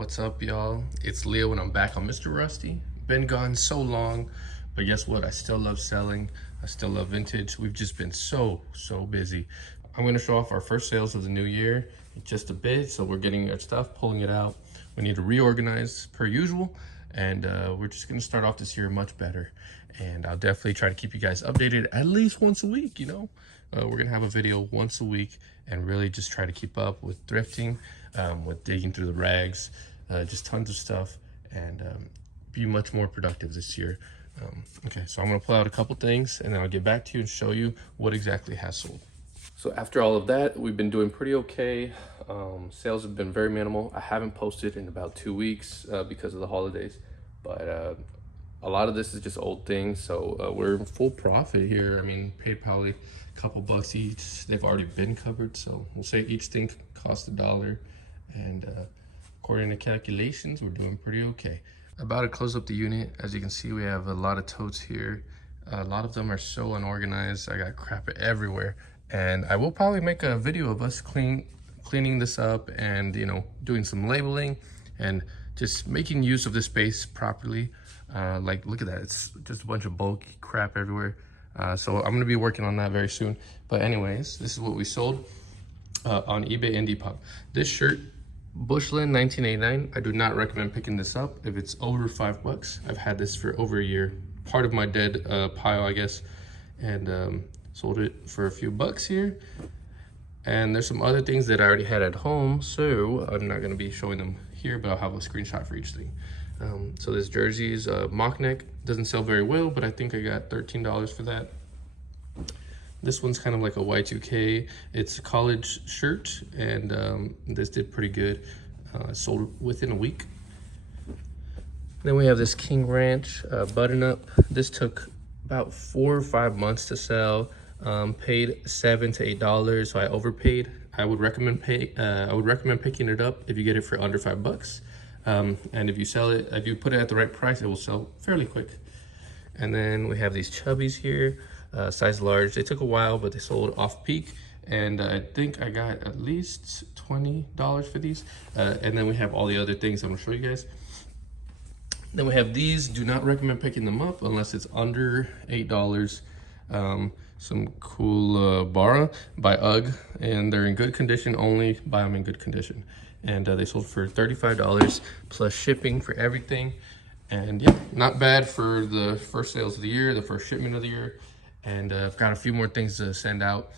What's up, y'all? It's Leo and I'm back on Mr. Rusty. Been gone so long, but guess what? I still love selling. I still love vintage. We've just been so busy. I'm gonna show off our first sales of the new year in just a bit. So we're getting our stuff, pulling it out. We need to reorganize per usual, and we're just gonna start off this year much better. And I'll definitely try to keep you guys updated at least once a week, we're gonna have a video once a week and really just try to keep up with thrifting, with digging through the rags, just tons of stuff, and be much more productive this year. Okay, so I'm gonna pull out a couple things and then I'll get back to you and show you what exactly has sold. So after all of that, we've been doing pretty okay. Sales have been very minimal. I haven't posted in about 2 weeks because of the holidays, but a lot of this is just old things. So we're in full profit here. I mean, paid probably a couple bucks each. They've already been covered. So we'll say each thing cost $1. And according to calculations, we're doing pretty okay. About to close up the unit. As you can see, we have a lot of totes here. A lot of them are so unorganized. I got crap everywhere. And I will probably make a video of us cleaning this up and, doing some labeling and just making use of this space properly. Like, look at that. It's just a bunch of bulky crap everywhere. So I'm going to be working on that very soon. But anyways, this is what we sold on eBay and Depop. This shirt, Bushland 1989. I do not recommend picking this up if it's over $5. I've had this for over a year. Part of my dead pile, I guess. And sold it for a few bucks here. And there's some other things that I already had at home, so I'm not going to be showing them here, but I'll have a screenshot for each thing. So this jersey is mock neck. Doesn't sell very well, but I think I got $13 for that. This one's kind of like a Y2K. It's a college shirt, and this did pretty good. Sold within a week. Then we have this King Ranch button up. This took about 4 or 5 months to sell. Paid $7 to $8, so I overpaid. I would recommend picking it up if you get it for under $5. And if you put it at the right price, it will sell fairly quick. And then we have these chubbies here, size large. They took a while, but they sold off peak, and I think I got at least $20 for these. And then we have all the other things I'm gonna show you guys. Then we have these. Do not recommend picking them up unless it's under $8. Some cool Bara by UGG, and they're in good condition. Only buy them in good condition. And they sold for $35 plus shipping for everything. And yeah, not bad for the first sales of the year, the first shipment of the year. And I've got a few more things to send out,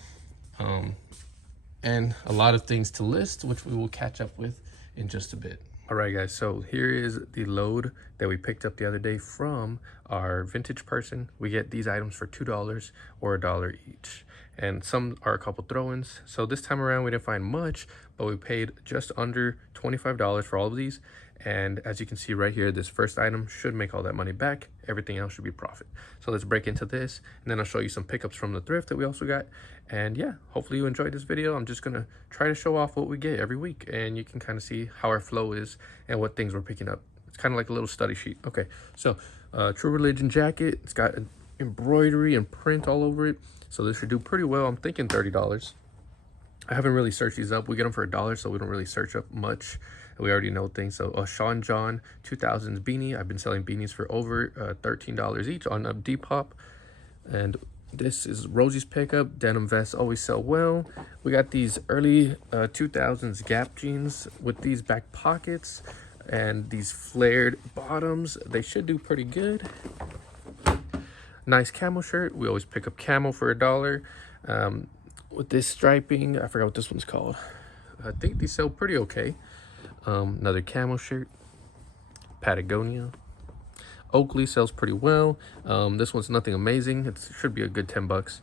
and a lot of things to list, which we will catch up with in just a bit. All right, guys, so here is the load that we picked up the other day from our vintage person. We get these items for $2 or $1 each, and some are a couple throw-ins. So this time around we didn't find much, but we paid just under $25 for all of these. And as you can see right here, this first item should make all that money back. Everything else should be profit. So let's break into this, and then I'll show you some pickups from the thrift that we also got. And yeah, hopefully you enjoyed this video. I'm just gonna try to show off what we get every week, and you can kind of see how our flow is and what things we're picking up. It's kind of like a little study sheet. Okay, so True Religion jacket. It's got embroidery and print all over it, so this should do pretty well. I'm thinking $30. I haven't really searched these up. We get them for $1, so we don't really search up much. We already know things. So Sean John 2000s beanie. I've been selling beanies for over $13 each on Depop. And this is Rosie's pickup. Denim vests always sell well. We got these early 2000s Gap jeans with these back pockets and these flared bottoms. They should do pretty good. Nice camo shirt. We always pick up camo for $1. With this striping, I forgot what this one's called. I think these sell pretty okay. Another camo shirt, Patagonia. Oakley sells pretty well. This one's nothing amazing. It should be a good 10 bucks.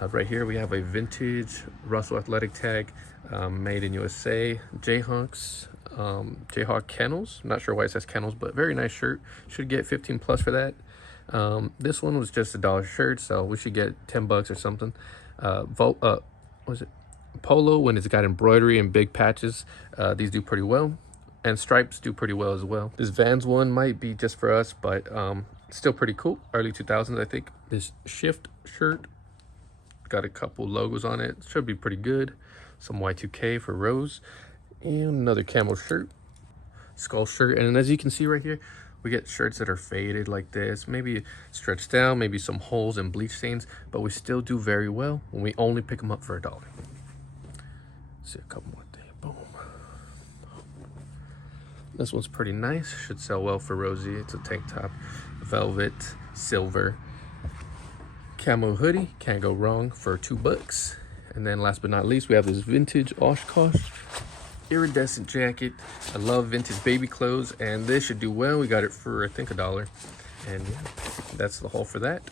Right here we have a vintage Russell Athletic tag, made in USA. Jayhawks, Jayhawk Kennels. I'm not sure why it says Kennels, but very nice shirt. Should get 15 plus for that. This one was just $1 shirt, so we should get 10 bucks or something. What was it? Polo, when it's got embroidery and big patches, these do pretty well, and stripes do pretty well as well. This Vans one might be just for us, but still pretty cool. Early 2000s, I think. This Shift shirt got a couple logos on it. Should be pretty good. Some Y2K for Rose, and another camo shirt. skull shirt. And as you can see right here, we get shirts that are faded like this, maybe stretched down, maybe some holes and bleach stains, but we still do very well when we only pick them up for $1. See a couple more things. Boom. This one's pretty nice, should sell well for Rosie. It's a tank top, velvet, silver, camo hoodie, can't go wrong for $2. And then last but not least, we have this vintage Oshkosh iridescent jacket. I love vintage baby clothes, and this should do well. We got it for I think $1, and yeah, that's the haul for that.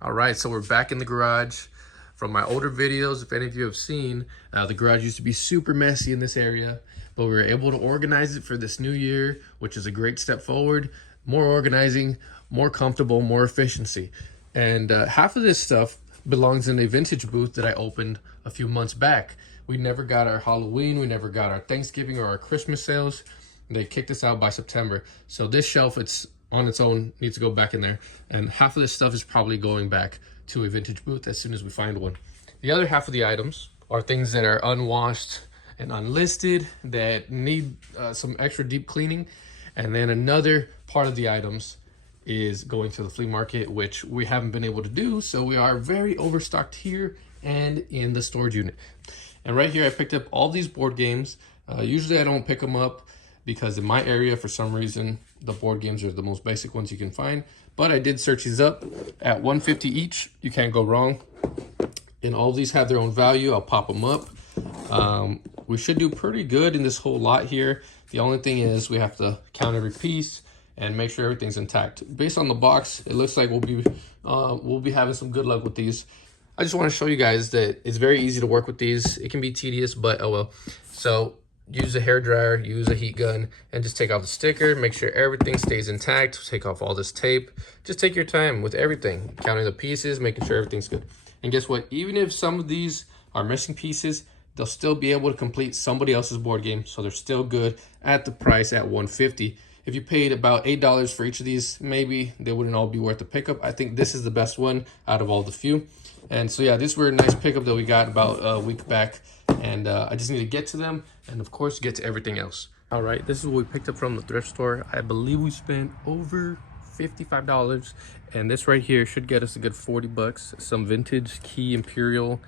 All right, so we're back in the garage. From my older videos, if any of you have seen, the garage used to be super messy in this area, but we were able to organize it for this new year, which is a great step forward. More organizing, more comfortable, more efficiency. And half of this stuff belongs in a vintage booth that I opened a few months back. We never got our Halloween, we never got our Thanksgiving or our Christmas sales. They kicked us out by September. So this shelf, it's on its own, needs to go back in there. And half of this stuff is probably going back to a vintage booth as soon as we find one. The other half of the items are things that are unwashed and unlisted that need some extra deep cleaning. And then another part of the items is going to the flea market, which we haven't been able to do. So we are very overstocked here and in the storage unit. And right here, I picked up all these board games. Usually I don't pick them up because in my area, for some reason, the board games are the most basic ones you can find. But I did search these up at $150 each. You can't go wrong. And all these have their own value. I'll pop them up. We should do pretty good in this whole lot here. The only thing is we have to count every piece and make sure everything's intact. Based on the box, it looks like we'll be having some good luck with these. I just want to show you guys that it's very easy to work with these. It can be tedious, but oh well. So use a hair dryer, use a heat gun, and just take off the sticker. Make sure everything stays intact. Take off all this tape. Just take your time with everything, counting the pieces, making sure everything's good. And guess what? Even if some of these are missing pieces, they'll still be able to complete somebody else's board game. So they're still good at the price at $150. If you paid about $8 for each of these, maybe they wouldn't all be worth the pickup. I think this is the best one out of all the few. And so yeah, these were a nice pickup that we got about a week back. And I just need to get to them and of course get to everything else. All right, this is what we picked up from the thrift store. I believe we spent over $55. And this right here should get us a good $40. Some vintage Key Imperial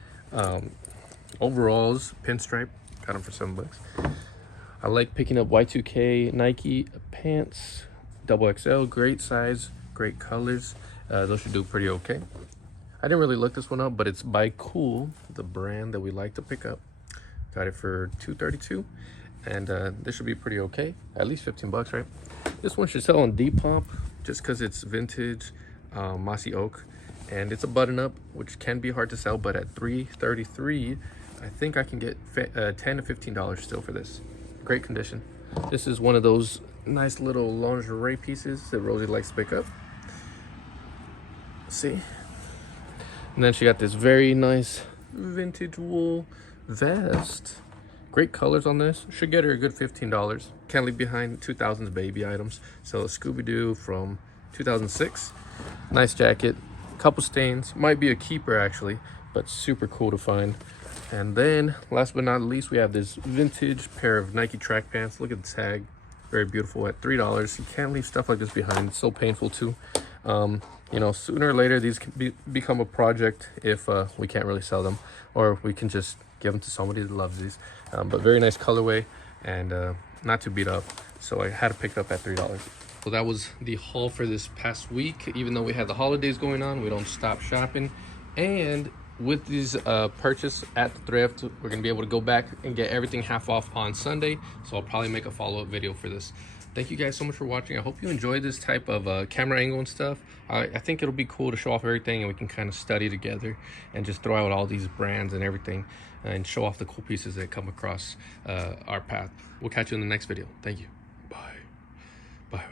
overalls, pinstripe, got them for $7. I like picking up Y2K Nike pants, XXL, great size, great colors. Those should do pretty okay. I didn't really look this one up, but it's by Cool, the brand that we like to pick up. Got it for $232, and this should be pretty okay. At least $15, right? This one should sell on Depop just because it's vintage mossy oak, and it's a button up, which can be hard to sell, but at $333, I think I can get $10 to $15 still for this. Great condition. This is one of those nice little lingerie pieces that Rosie likes to pick up. See? And then she got this very nice vintage wool vest. Great colors on this. Should get her a good $15. Can't leave behind 2000s baby items. So Scooby-Doo from 2006. Nice jacket. Couple stains. Might be a keeper actually, but super cool to find. And then last but not least, we have this vintage pair of Nike track pants. Look at the tag. Very beautiful at $3. You can't leave stuff like this behind. It's so painful too. You know, sooner or later these can become a project if we can't really sell them, or we can just give them to somebody that loves these. But very nice colorway and not too beat up, so I had to pick it up at $3. So that was the haul for this past week. Even though we had the holidays going on, we don't stop shopping. And with these purchase at the thrift, we're gonna be able to go back and get everything half off on Sunday. So I'll probably make a follow-up video for this. Thank you guys so much for watching. I hope you enjoyed this type of camera angle and stuff. I think it'll be cool to show off everything and we can kind of study together and just throw out all these brands and everything and show off the cool pieces that come across our path. We'll catch you in the next video. Thank you. Bye. Bye.